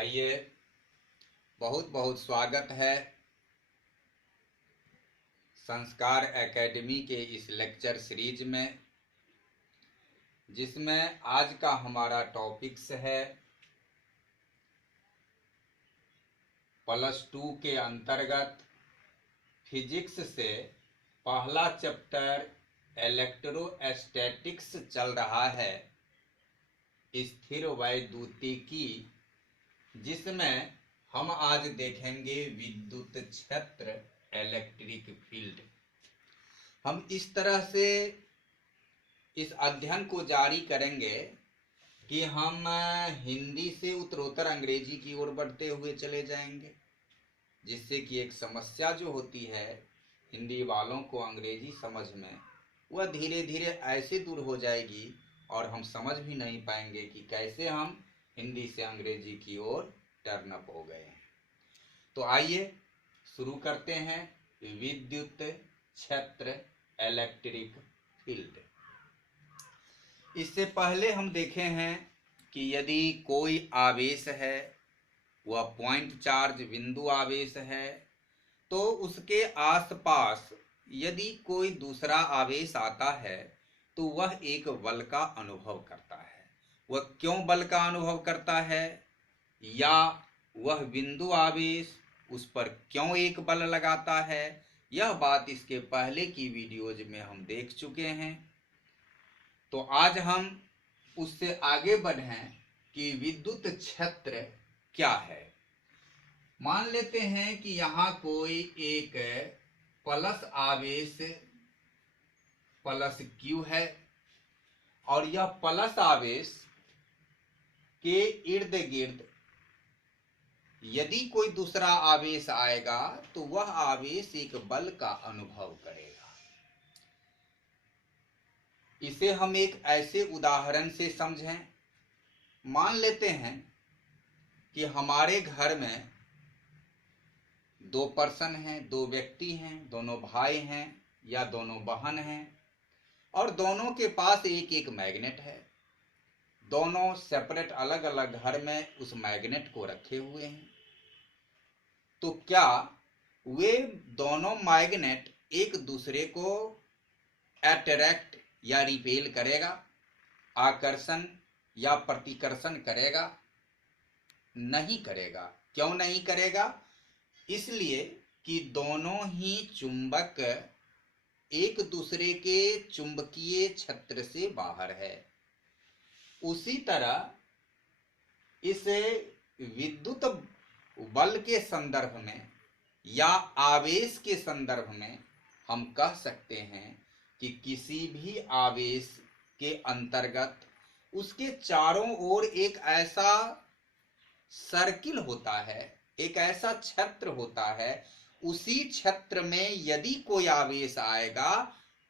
आइए, बहुत बहुत स्वागत है संस्कार एकेडमी के इस लेक्चर सीरीज में, जिसमें आज का हमारा टॉपिक्स है +2 के अंतर्गत फिजिक्स से पहला चैप्टर इलेक्ट्रोस्टैटिक्स चल रहा है, स्थिर वैद्युतिकी, जिसमें हम आज देखेंगे विद्युत क्षेत्र, इलेक्ट्रिक फील्ड। हम इस तरह से इस अध्ययन को जारी करेंगे कि हम हिंदी से उत्तरोत्तर अंग्रेजी की ओर बढ़ते हुए चले जाएंगे, जिससे कि एक समस्या जो होती है हिंदी वालों को अंग्रेजी समझ में, वह धीरे धीरे ऐसे दूर हो जाएगी और हम समझ भी नहीं पाएंगे कि कैसे हम हिंदी से अंग्रेजी की ओर टर्न अप हो गए हैं। तो आइए शुरू करते हैं विद्युत क्षेत्र, इलेक्ट्रिक फील्ड। इससे पहले हम देखे हैं कि यदि कोई आवेश है, वह पॉइंट चार्ज बिंदु आवेश है, तो उसके आसपास यदि कोई दूसरा आवेश आता है तो वह एक बल का अनुभव करता है। वह क्यों बल का अनुभव करता है, या वह बिंदु आवेश उस पर क्यों एक बल लगाता है, यह बात इसके पहले की वीडियोज में हम देख चुके हैं। तो आज हम उससे आगे बढ़ें कि विद्युत क्षेत्र क्या है। मान लेते हैं कि यहाँ कोई एक प्लस आवेश +Q है और यह प्लस आवेश के इर्द गिर्द यदि कोई दूसरा आवेश आएगा तो वह आवेश एक बल का अनुभव करेगा। इसे हम एक ऐसे उदाहरण से समझें। मान लेते हैं कि हमारे घर में 2 पर्सन हैं, 2 व्यक्ति हैं, दोनों भाई हैं या दोनों बहन हैं, और दोनों के पास एक एक मैग्नेट है। दोनों सेपरेट अलग अलग घर में उस मैग्नेट को रखे हुए हैं। तो क्या वे दोनों मैग्नेट एक दूसरे को अट्रैक्ट या रिपेल करेगा, आकर्षण या प्रतिकर्षण करेगा? नहीं करेगा। क्यों नहीं करेगा? इसलिए कि दोनों ही चुंबक एक दूसरे के चुंबकीय क्षेत्र से बाहर है। उसी तरह इस विद्युत बल के संदर्भ में या आवेश के संदर्भ में हम कह सकते हैं कि किसी भी आवेश के अंतर्गत उसके चारों ओर एक ऐसा सर्किल होता है, एक ऐसा क्षेत्र होता है। उसी क्षेत्र में यदि कोई आवेश आएगा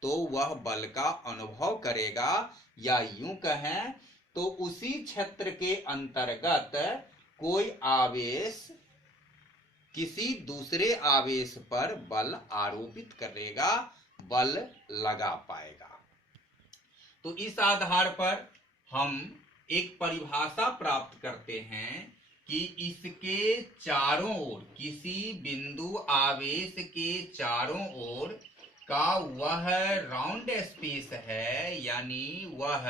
तो वह बल का अनुभव करेगा, या यूं कहें तो उसी क्षेत्र के अंतर्गत कोई आवेश किसी दूसरे आवेश पर बल आरोपित करेगा, बल लगा पाएगा। तो इस आधार पर हम एक परिभाषा प्राप्त करते हैं कि इसके चारों ओर, किसी बिंदु आवेश के चारों ओर का वह राउंड स्पेस है, यानी वह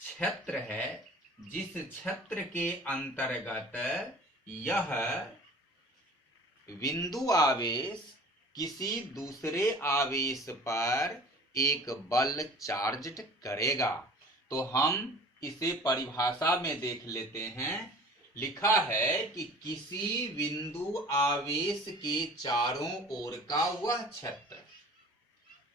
क्षेत्र है जिस क्षेत्र के अंतर्गत यह बिंदु आवेश किसी दूसरे आवेश पर एक बल चार्ज करेगा। तो हम इसे परिभाषा में देख लेते हैं। लिखा है कि किसी बिंदु आवेश के चारों ओर का वह क्षेत्र,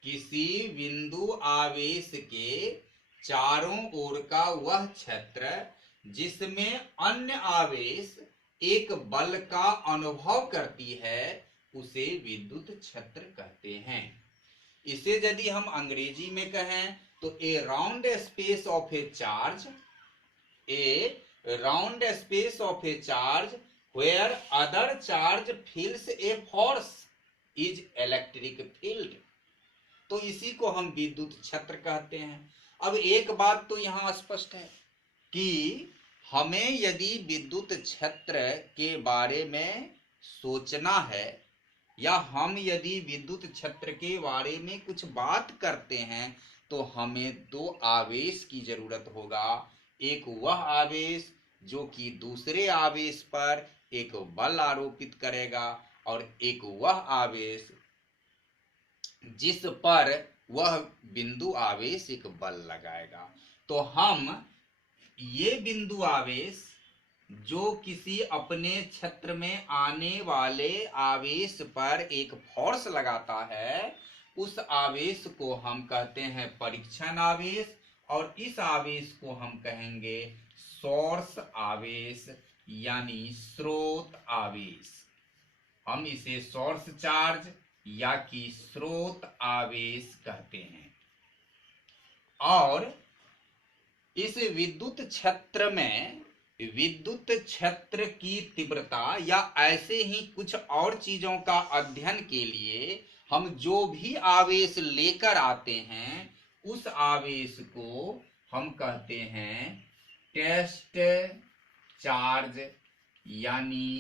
किसी बिंदु आवेश के चारों ओर का वह क्षेत्र जिसमें अन्य आवेश एक बल का अनुभव करती है, उसे विद्युत क्षेत्र कहते हैं। इसे यदि हम अंग्रेजी में कहें तो a round space of a charge, a round space of a charge where other charge feels a force is electric field. तो इसी को हम विद्युत क्षेत्र कहते हैं। अब एक बात तो यहां स्पष्ट है कि हमें यदि विद्युत क्षेत्र के बारे में सोचना है या हम यदि विद्युत क्षेत्र के बारे में कुछ बात करते हैं तो हमें दो आवेश की जरूरत होगा। एक वह आवेश जो कि दूसरे आवेश पर एक बल आरोपित करेगा और एक वह आवेश जिस पर वह बिंदु आवेश एक बल लगाएगा। तो हम ये बिंदु आवेश जो किसी अपने क्षेत्र में आने वाले आवेश पर एक फोर्स लगाता है, उस आवेश को हम कहते हैं परीक्षण आवेश और इस आवेश को हम कहेंगे सोर्स आवेश यानी स्रोत आवेश। हम इसे सोर्स चार्ज या कि स्रोत आवेश कहते हैं। और इस विद्युत क्षेत्र में विद्युत क्षेत्र की तीव्रता या ऐसे ही कुछ और चीजों का अध्ययन के लिए हम जो भी आवेश लेकर आते हैं उस आवेश को हम कहते हैं टेस्ट चार्ज यानी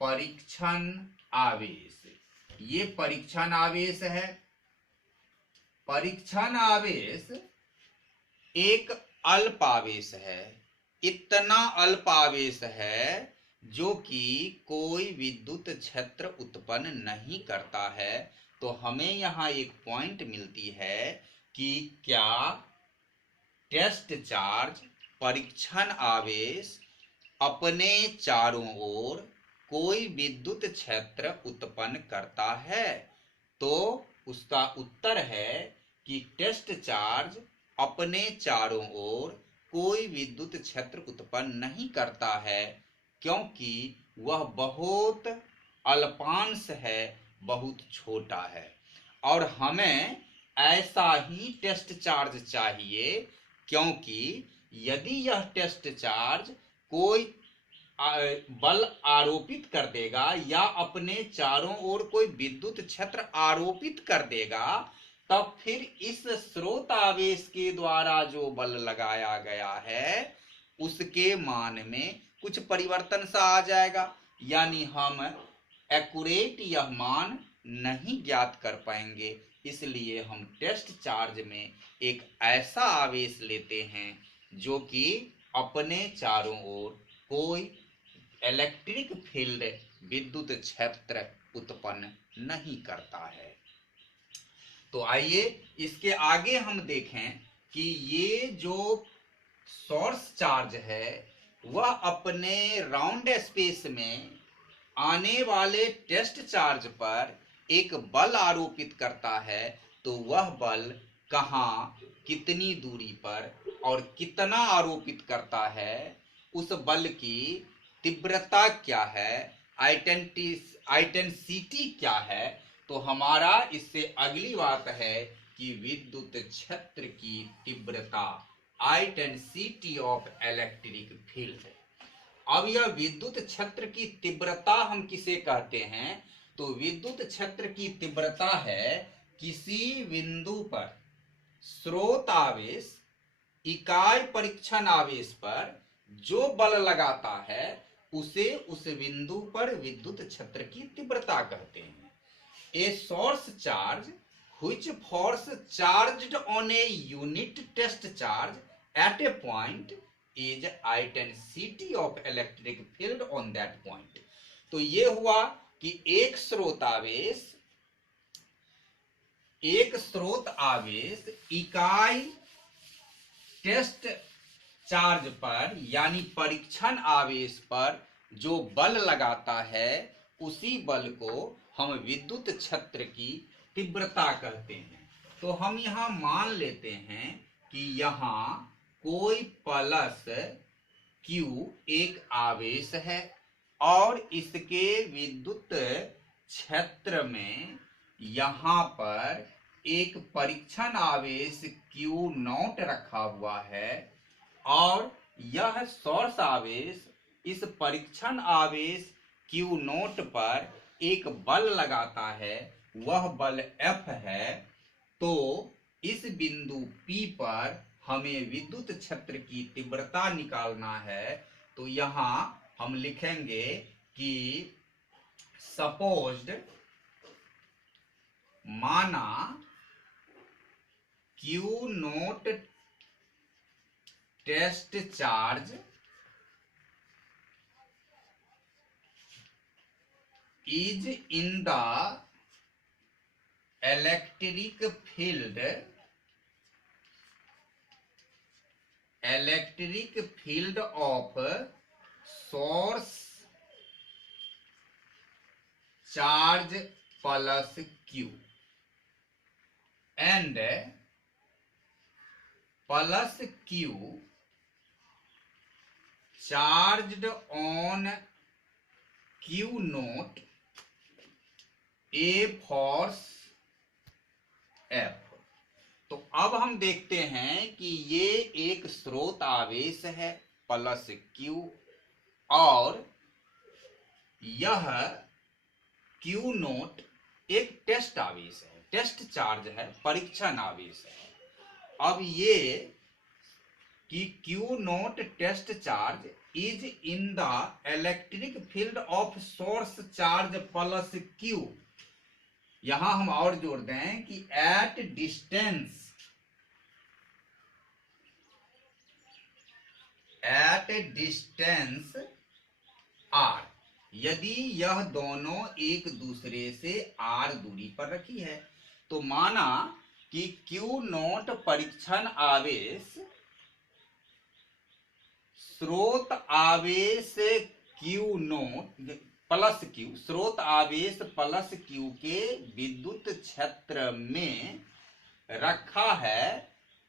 परीक्षण आवेश। ये परीक्षण आवेश है। परीक्षण आवेश एक अल्प आवेश है, इतना अल्प आवेश है जो कि कोई विद्युत क्षेत्र उत्पन्न नहीं करता है। तो हमें यहाँ एक पॉइंट मिलती है कि क्या टेस्ट चार्ज परीक्षण आवेश अपने चारों ओर कोई विद्युत क्षेत्र उत्पन्न करता है? तो उसका उत्तर है कि टेस्ट चार्ज अपने चारों ओर कोई विद्युत क्षेत्र उत्पन्न नहीं करता है, क्योंकि वह बहुत अल्पांश है, बहुत छोटा है। और हमें ऐसा ही टेस्ट चार्ज चाहिए, क्योंकि यदि यह टेस्ट चार्ज कोई बल आरोपित कर देगा या अपने चारों ओर कोई विद्युत क्षेत्र आरोपित कर देगा, तब फिर इस स्रोत आवेश के द्वारा जो बल लगाया गया है उसके मान में कुछ परिवर्तन सा आ जाएगा, यानी हम एक्यूरेट यह मान नहीं ज्ञात कर पाएंगे। इसलिए हम टेस्ट चार्ज में एक ऐसा आवेश लेते हैं जो कि अपने चारों ओर कोई इलेक्ट्रिक फील्ड विद्युत क्षेत्र उत्पन्न नहीं करता है। तो आइए इसके आगे हम देखें कि ये जो सोर्स चार्ज है वह अपने राउंड स्पेस में आने वाले टेस्ट चार्ज पर एक बल आरोपित करता है। तो वह बल कहाँ, कितनी दूरी पर और कितना आरोपित करता है, उस बल की तीव्रता क्या है, आइटेंसिटी क्या है। तो हमारा इससे अगली बात है कि विद्युत क्षेत्र की तीव्रता, आइटेंसिटी ऑफ इलेक्ट्रिक फील्ड। अब यह विद्युत क्षेत्र की तीव्रता हम किसे कहते हैं? तो विद्युत क्षेत्र की तीव्रता है किसी बिंदु पर स्रोत आवेश इकाई परीक्षण आवेश पर जो बल लगाता है उसे उस बिंदु पर विद्युत क्षेत्र की तीव्रता कहते हैं। A source charge which force charged on a unit test charge at a point is intensity of electric field on that point। तो ये हुआ कि एक स्रोत आवेश इकाई टेस्ट चार्ज पर यानी परीक्षण आवेश पर जो बल लगाता है उसी बल को हम विद्युत क्षेत्र की तीव्रता कहते हैं। तो हम यहाँ मान लेते हैं कि यहाँ कोई प्लस Q एक आवेश है और इसके विद्युत क्षेत्र में यहाँ पर एक परीक्षण आवेश Q0 रखा हुआ है और यह सोर्स आवेश इस परीक्षण आवेश Q0 पर एक बल लगाता है, वह बल F है। तो इस बिंदु P पर हमें विद्युत क्षेत्र की तीव्रता निकालना है। तो यहां हम लिखेंगे कि सपोज्ड, माना Q naught test charge is in the electric field of source charge plus Q and plus Q charged on Q naught a force F. तो अब हम देखते हैं कि ये एक स्रोत आवेश है प्लस क्यू, और यह क्यू नोट एक टेस्ट आवेश है, टेस्ट चार्ज है, परीक्षण आवेश है। अब ये कि Q naught test charge is in the electric field of source charge plus Q, यहां हम और जोड़ दें कि एट डिस्टेंस आर, यदि यह दोनों एक दूसरे से आर दूरी पर रखी है। तो माना कि क्यू नोट परीक्षण आवेश स्रोत आवेश क्यू नोट प्लस क्यू, स्रोत आवेश प्लस क्यू के विद्युत क्षेत्र में रखा है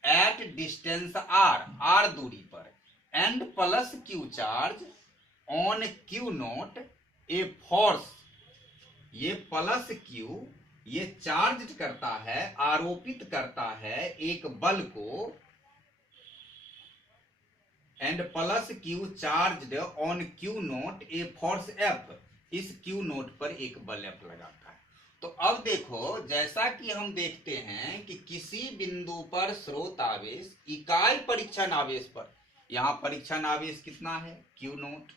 एट डिस्टेंस आर, आर दूरी पर, and plus Q charge on Q naught a force, ये प्लस क्यू ये चार्ज करता है, आरोपित करता है एक बल को, and plus Q charge on Q naught a force F, इस क्यू नोट पर एक बल एफ लगाता है। तो अब देखो, जैसा कि हम देखते हैं कि किसी बिंदु पर स्रोत आवेश इकाई परीक्षण आवेश पर, यहां परीक्षण आवेश कितना है क्यू नोट,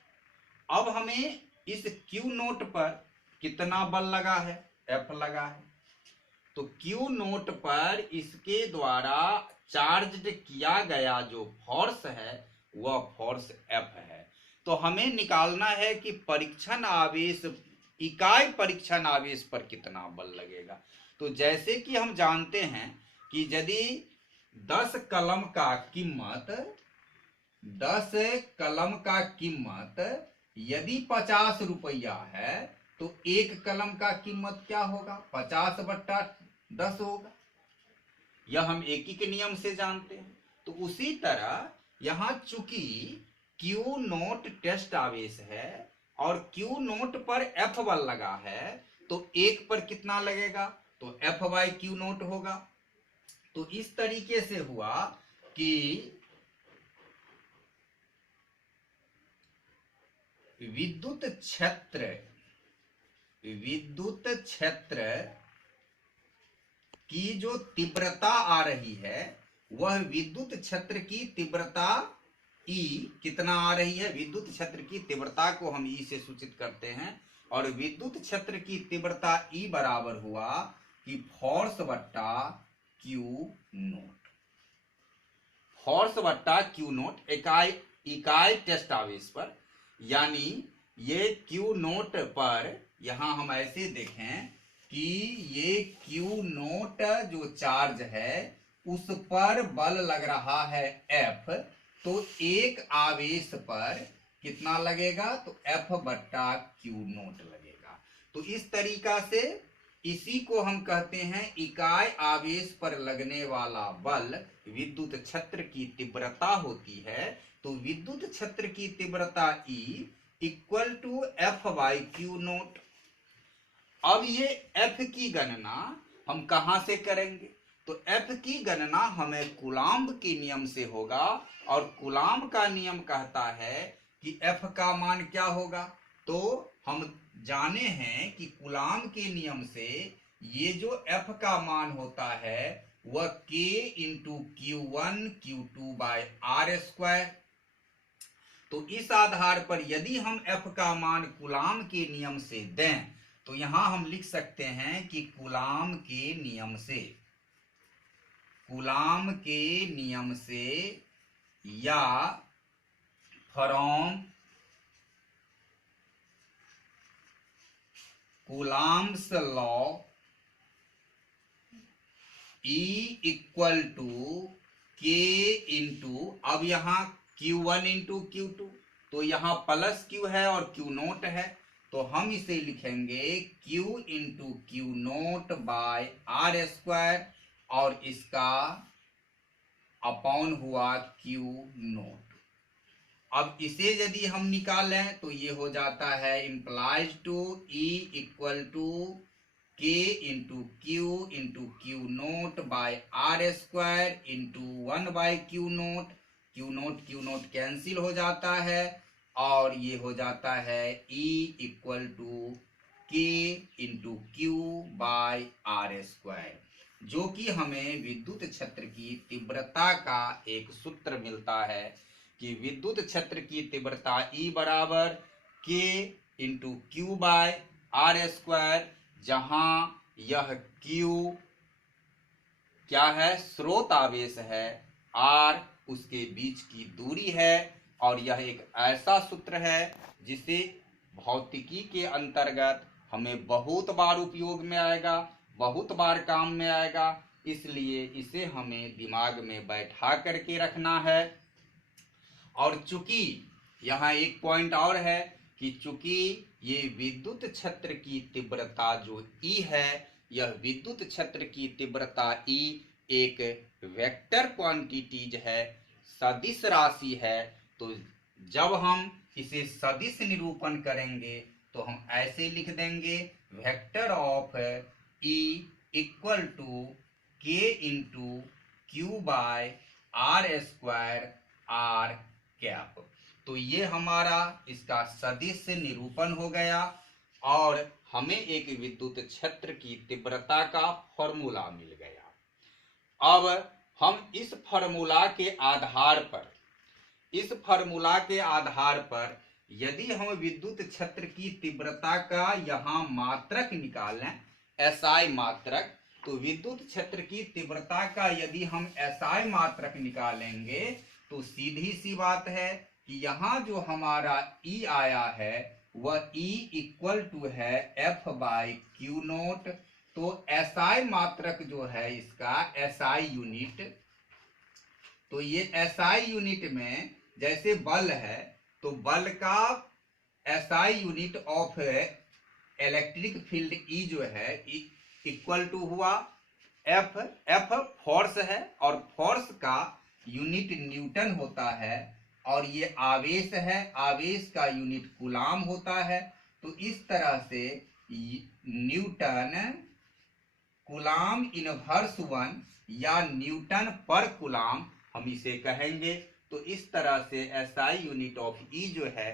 अब हमें इस क्यू नोट पर कितना बल लगा है, एफ लगा है। तो क्यू नोट पर इसके द्वारा चार्ज किया गया जो फोर्स है वह फोर्स एफ है। तो हमें निकालना है कि परीक्षण आवेश, इकाई परीक्षण आवेश पर कितना बल लगेगा। तो जैसे कि हम जानते हैं कि यदि 10 कलम का कीमत यदि 50 रुपया है, तो एक कलम का कीमत क्या होगा, 50/10 होगा। यह हम एकी के नियम से जानते हैं। तो उसी तरह यहां चूंकि क्यू नोट टेस्ट आवेश है और क्यू नोट पर एफ बल लगा है, तो एक पर कितना लगेगा, तो एफ बाई क्यू नोट होगा। तो इस तरीके से हुआ कि विद्युत क्षेत्र की जो तीव्रता आ रही है, वह विद्युत क्षेत्र की तीव्रता ई कितना आ रही है, विद्युत क्षेत्र की तीव्रता को हम ई से सूचित करते हैं, और विद्युत क्षेत्र की तीव्रता ई बराबर हुआ कि फोर्स बट्टा क्यू नोट, फोर्स बट्टा क्यू नोट इकाई टेस्ट आवेश पर। यानी ये क्यू नोट पर, यहां हम ऐसे देखें कि ये क्यू नोट जो चार्ज है उस पर बल लग रहा है एफ, तो एक आवेश पर कितना लगेगा, तो एफ बट्टा क्यू नोट लगेगा। तो इस तरीका से इसी को हम कहते हैं इकाई आवेश पर लगने वाला बल विद्युत क्षेत्र की तीव्रता होती है। तो विद्युत क्षेत्र की तीव्रता E equal to F by Q naught. अब ये एफ की गणना हम कहां से करेंगे, तो एफ की गणना हमें कूलाम्ब के नियम से होगा, और कूलाम्ब का नियम कहता है कि एफ का मान क्या होगा। तो हम जाने हैं कि कूलाम्ब के नियम से ये जो एफ का मान होता है वह K × Q1 Q2 bye R²। तो इस आधार पर यदि हम F का मान कूलाम के नियम से दें तो यहां हम लिख सकते हैं कि कूलाम के नियम से या from Coulomb's law E equal to K into, अब यहां Q1 इंटू Q2, तो यहां प्लस Q है और Q नोट है, तो हम इसे लिखेंगे Q into Q naught by R square और इसका अपॉन हुआ Q नोट। अब इसे यदि हम निकालें तो ये हो जाता है implies to E equal to K into Q naught by R square into 1 by Q naught cancel हो जाता है और ये हो जाता है E equal to K into Q by R square, जो कि हमें विद्युत क्षेत्र की तीव्रता का एक सूत्र मिलता है कि विद्युत क्षेत्र की तीव्रता E बराबर K into Q by R square, जहां यह Q क्या है, स्रोत आवेश है, R उसके बीच की दूरी है, और यह एक ऐसा सूत्र है जिसे भौतिकी के अंतर्गत हमें बहुत बार उपयोग में आएगा, बहुत बार काम में आएगा, इसलिए इसे हमें दिमाग में बैठा करके रखना है। और चूंकि यहाँ एक पॉइंट और है कि चूंकि ये विद्युत क्षेत्र की तीव्रता जो E है, यह विद्युत क्षेत्र की तीव्रता E एक वेक्टर क्वांटिटीज है, सदिश राशि है, तो जब हम इसे सदिश निरूपण करेंगे तो हम ऐसे लिख देंगे vector of E equal to K into Q by R square R cap. तो ये हमारा इसका सदिश निरूपण हो गया और हमें एक विद्युत क्षेत्र की तीव्रता का फॉर्मूला मिल गया। अब हम इस फॉर्मूला के आधार पर यदि हम विद्युत क्षेत्र की तीव्रता का यहाँ मात्रक निकालें, SI मात्रक, तो विद्युत क्षेत्र की तीव्रता का यदि हम SI मात्रक निकालेंगे तो सीधी सी बात है कि यहाँ जो हमारा E आया है वह E इक्वल टू है F बाई Q नोट। तो SI मात्रक जो है इसका SI यूनिट, तो ये SI यूनिट में जैसे बल है तो बल का SI unit of electric field E जो है इक्वल टू हुआ F फोर्स है और फोर्स का यूनिट न्यूटन होता है, और ये आवेश है, आवेश का यूनिट कूलाम होता है। तो इस तरह से न्यूटन कूलाम इनवर्स 1 या न्यूटन पर कूलाम हम इसे कहेंगे। तो इस तरह से SI यूनिट ऑफ E जो है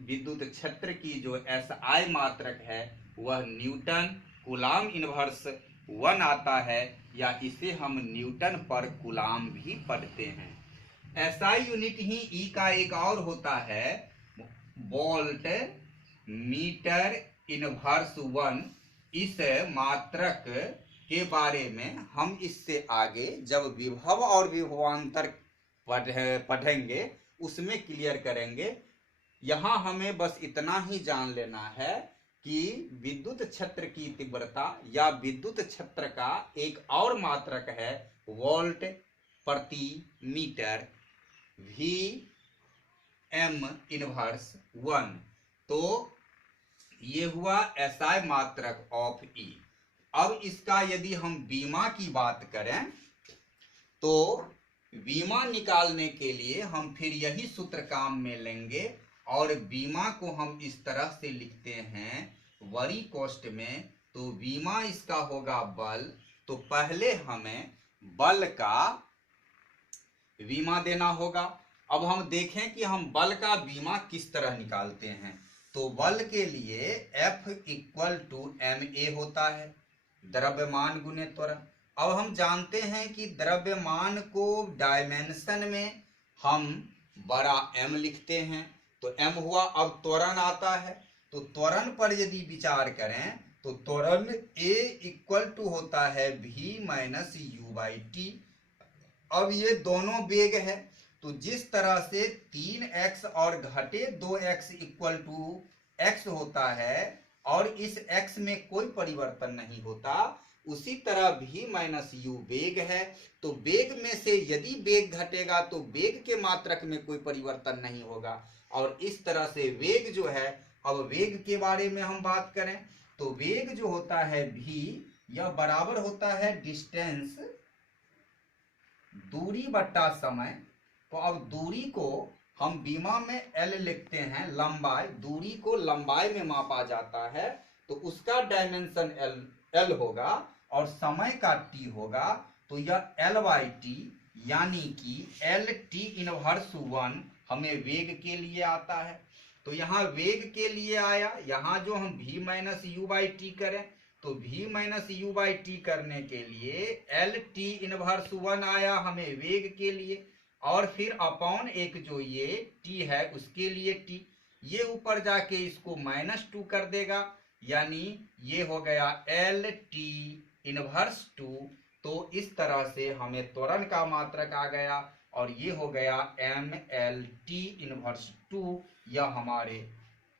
विद्युत क्षेत्र की जो SI मात्रक है वह न्यूटन कूलाम इनवर्स 1 आता है, या इसे हम न्यूटन पर कूलाम भी पढ़ते हैं। SI यूनिट ही E का एक और होता है वोल्ट मीटर इनवर्स 1। इस मात्रक के बारे में हम इससे आगे जब विभव और विभवांतर पढ़ेंगे उसमें क्लियर करेंगे। यहाँ हमें बस इतना ही जान लेना है कि विद्युत क्षेत्र की तीव्रता या विद्युत क्षेत्र का एक और मात्रक है वोल्ट प्रति मीटर VM इनवर्स 1। तो ये हुआ SI मात्रक ऑफ E। अब इसका यदि हम बीमा की बात करें तो बीमा निकालने के लिए हम फिर यही सूत्र काम में लेंगे, और बीमा को हम इस तरह से लिखते हैं वरी कोष्ठ में। तो बीमा इसका होगा बल, तो पहले हमें बल का बीमा देना होगा। अब हम देखें कि हम बल का बीमा किस तरह निकालते हैं। तो बल के लिए F इक्वल टू ma होता है, द्रव्यमान गुने त्वरण। अब हम जानते हैं कि द्रव्यमान को डायमेंशन में हम बड़ा M लिखते हैं। तो M हुआ। अब त्वरण आता है, तो त्वरण पर यदि विचार करें तो त्वरण A इक्वल टू होता है V minus you by T. अब ये दोनों वेग है, तो जिस तरह से 3x और घटे 2x इक्वल टू x होता है और इस x में कोई परिवर्तन नहीं होता, उसी तरह v माइनस यू वेग है। तो वेग में से यदि वेग घटेगा तो वेग के मात्रक में कोई परिवर्तन नहीं होगा। और इस तरह से वेग जो है, अब वेग के बारे में हम बात करें तो वेग जो होता है v, यह बराबर होता है डिस्टेंस, दूरी बट्टा समय। तो अब दूरी को हम बीमा में l लिखते हैं, लंबाई, दूरी को लंबाई में मापा जाता है तो उसका डायमेंशन l होगा और समय का t होगा। तो यह l बाई टी, यानी कि l t इनवर्स 1 हमें वेग के लिए आता है। तो यहाँ वेग के लिए आया, यहाँ जो हम v minus you by T करें तो v minus you by T करने के लिए एल टी इनवर्स 1 आया हमें वेग के लिए, और फिर अपॉन एक जो ये t है उसके लिए t, ये ऊपर जाके इसको -2 कर देगा, यानी ये हो गया एल टी इनवर्स 2। तो इस तरह से हमें त्वरण का मात्रक आ गया और ये हो गया एम एल टी इनवर्स 2। यह हमारे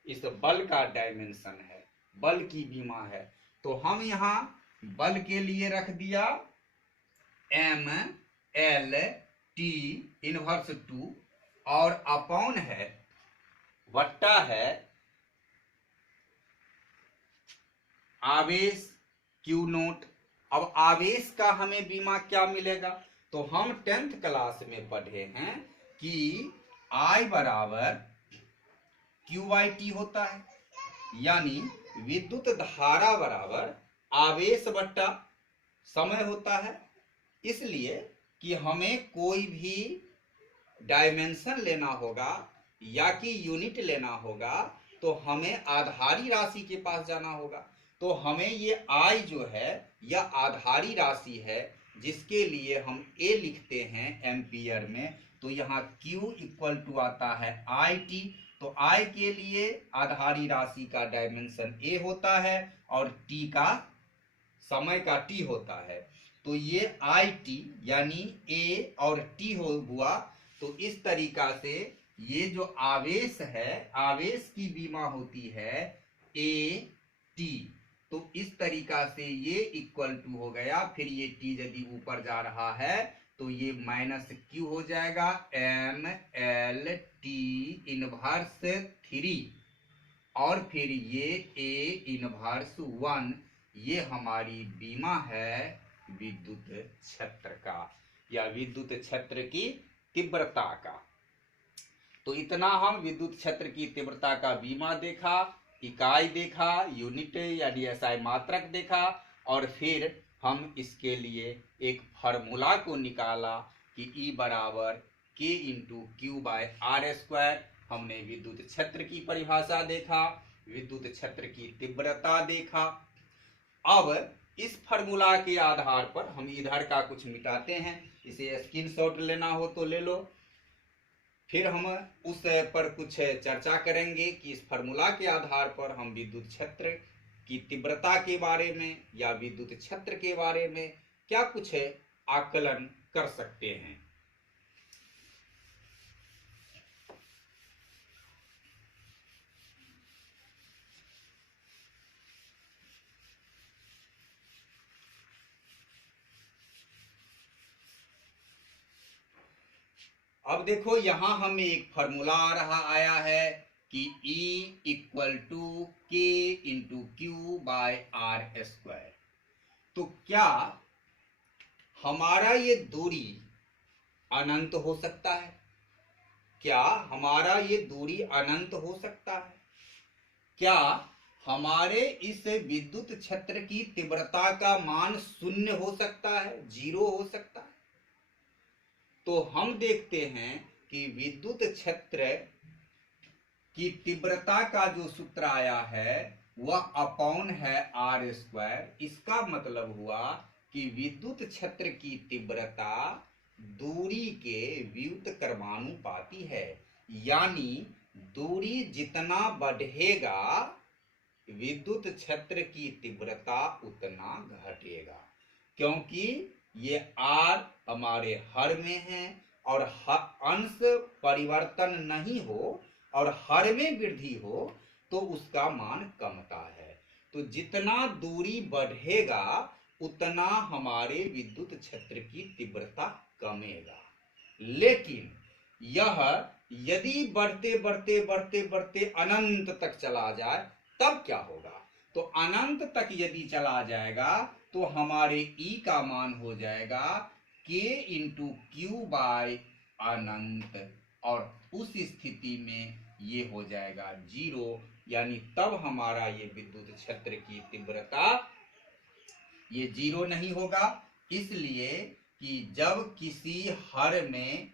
इस बल का डायमेंशन है, बल की बीमा है। तो हम यहाँ बल के लिए रख दिया एम एल टी इनवर्स 2 और अपॉन है, वट्टा है आवेश क्यू नोट। अब आवेश का हमें बीमा क्या मिलेगा, तो हम 10th क्लास में पढ़े हैं कि I बराबर क्यू बाई टी होता है, यानी विद्युत धारा बराबर आवेश बट्टा समय होता है। इसलिए कि हमें कोई भी डायमेंशन लेना होगा या कि यूनिट लेना होगा तो हमें आधारी राशि के पास जाना होगा। तो हमें ये I जो है यह आधारी राशि है, जिसके लिए हम A लिखते हैं एम्पियर में। तो यहाँ Q इक्वल टू आता है IT। तो I के लिए आधारी राशि का डायमेंशन A होता है और T का, समय का T होता है। तो ये IT यानी A और T हुआ। तो इस तरीका से ये जो आवेश है, आवेश की बीमा होती है AT। तो इस तरीका से ये इक्वल टू हो गया, फिर ये T यदि ऊपर जा रहा है तो ये -Q हो जाएगा, एम एल टी इनवर्स 3 और फिर ये A इनवर्स 1। ये हमारी बीमा है विद्युत क्षेत्र का या विद्युत क्षेत्र की तीव्रता का। तो इतना हम विद्युत क्षेत्र की तीव्रता का बीमा देखा, इकाई देखा, यूनिट या DSI मात्रक देखा, और फिर हम इसके लिए एक फार्मूला को निकाला कि E बराबर K into Q by R square. हमने विद्युत क्षेत्र की परिभाषा देखा, विद्युत क्षेत्र की तीव्रता देखा। अब इस फार्मूला के आधार पर हम इधर का कुछ मिटाते हैं, इसे स्क्रीनशॉट लेना हो तो ले लो। फिर हम उस पर कुछ चर्चा करेंगे कि इस फार्मूला के आधार पर हम विद्युत क्षेत्र की तीव्रता के बारे में या विद्युत क्षेत्र के बारे में क्या कुछ आकलन कर सकते हैं। अब देखो यहां हमें एक फार्मूला आया है कि E equal to K into Q by R square. तो क्या हमारा ये दूरी अनंत हो सकता है? क्या हमारा ये दूरी अनंत हो सकता है? क्या हमारे इस विद्युत क्षेत्र की तीव्रता का मान 0 हो सकता है, 0 हो सकता है? तो हम देखते हैं कि विद्युत क्षेत्र की तीव्रता का जो सूत्र आया है वह अपॉन है आर स्क्वायर। इसका मतलब हुआ कि विद्युत क्षेत्र की तीव्रता दूरी के व्युत्क्रमानुपाती है, यानी दूरी जितना बढ़ेगा विद्युत क्षेत्र की तीव्रता उतना घटेगा, क्योंकि ये R हमारे हर में है और अंश परिवर्तन नहीं हो और हर में वृद्धि हो तो उसका मान कमता है। तो जितना दूरी बढ़ेगा उतना हमारे विद्युत क्षेत्र की तीव्रता कमेगा। लेकिन यह यदि बढ़ते बढ़ते बढ़ते बढ़ते अनंत तक चला जाए तब क्या होगा? तो अनंत तक यदि चला जाएगा तो हमारे E का मान हो जाएगा K इंटू क्यू बाय अनंत, और उस स्थिति में ये हो जाएगा 0, यानी तब हमारा ये विद्युत क्षेत्र की तीव्रता ये 0 नहीं होगा। इसलिए कि जब किसी हर में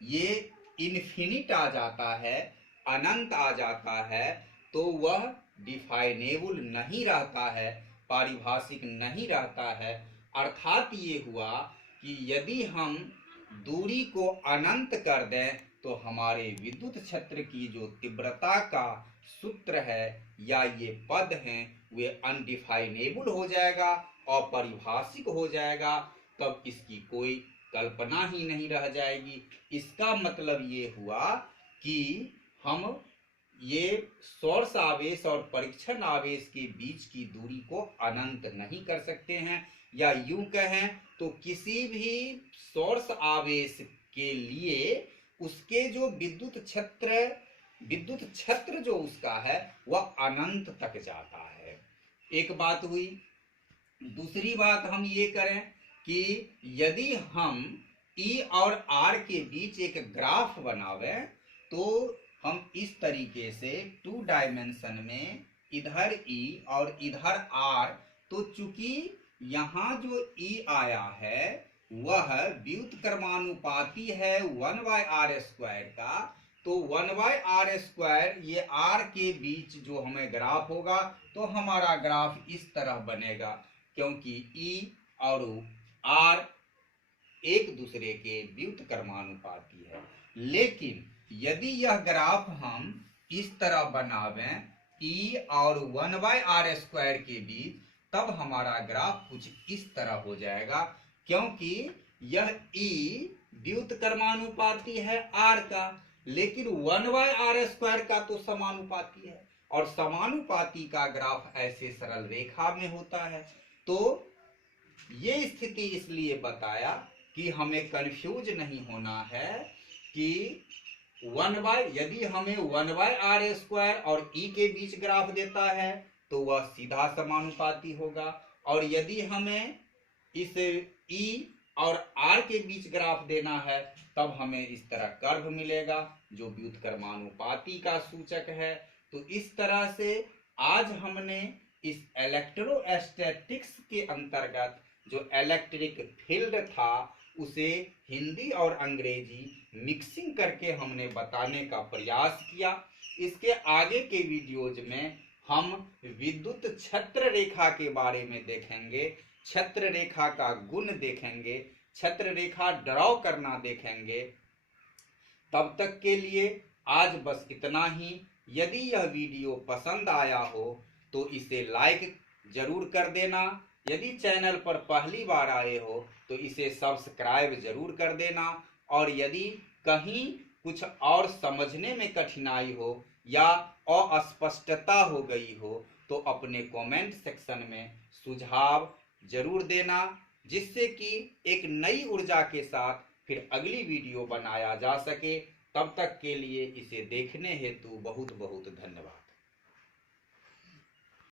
ये इन्फिनिट आ जाता है, अनंत आ जाता है, तो वह डिफाइनेबल नहीं रहता है, पारिभाषिक नहीं रहता है। अर्थात ये हुआ कि यदि हम दूरी को अनंत कर दें तो हमारे विद्युत क्षेत्र की जो तीव्रता का सूत्र है या ये पद हैं वे अनडिफाइनेबल हो जाएगा, अपरिभाषिक हो जाएगा, तब इसकी कोई कल्पना ही नहीं रह जाएगी। इसका मतलब ये हुआ कि हम ये सोर्स आवेश और परीक्षण आवेश के बीच की दूरी को अनंत नहीं कर सकते हैं, या यूं कहें तो किसी भी सोर्स आवेश के लिए उसके जो विद्युत क्षेत्र जो उसका है वह अनंत तक जाता है। एक बात हुई। दूसरी बात हम ये करें कि यदि हम E और R के बीच एक ग्राफ बनावें तो हम इस तरीके से 2 डायमेंशन में इधर E और इधर R, तो चूंकि यहाँ जो E आया है वह व्युत्क्रमानुपाती है 1/r² का, तो 1/r² ये R के बीच जो हमें ग्राफ होगा तो हमारा ग्राफ इस तरह बनेगा, क्योंकि E और R एक दूसरे के व्युत्क्रमानुपाती है। लेकिन यदि यह ग्राफ हम इस तरह बनावें E और 1/r² के बीच, तब हमारा ग्राफ कुछ इस तरह हो जाएगा, क्योंकि यह E व्युत्क्रमानुपाती है R का, लेकिन 1/r² का तो समानुपाती है, और समानुपाती का ग्राफ ऐसे सरल रेखा में होता है। तो ये स्थिति इसलिए बताया कि हमें कंफ्यूज नहीं होना है कि यदि हमें 1/r² और E के बीच ग्राफ देता है तो वह सीधा समानुपाती होगा, और यदि हमें इस E और R के बीच ग्राफ देना है तब हमें इस तरह कर्व मिलेगा जो व्युत्क्रमानुपाती का सूचक है। तो इस तरह से आज हमने इस इलेक्ट्रोस्टैटिक्स के अंतर्गत जो इलेक्ट्रिक फील्ड था उसे हिंदी और अंग्रेजी मिक्सिंग करके हमने बताने का प्रयास किया। इसके आगे के वीडियोज में हम विद्युत क्षेत्र रेखा के बारे में देखेंगे, क्षेत्र रेखा का गुण देखेंगे, क्षेत्र रेखा ड्रॉ करना देखेंगे। तब तक के लिए आज बस इतना ही। यदि यह वीडियो पसंद आया हो तो इसे लाइक जरूर कर देना। यदि चैनल पर पहली बार आए हो तो इसे सब्सक्राइब जरूर कर देना, और यदि कहीं कुछ और समझने में कठिनाई हो या अस्पष्टता हो गई हो तो अपने कमेंट सेक्शन में सुझाव जरूर देना, जिससे कि एक नई ऊर्जा के साथ फिर अगली वीडियो बनाया जा सके। तब तक के लिए इसे देखने हेतु बहुत बहुत धन्यवाद।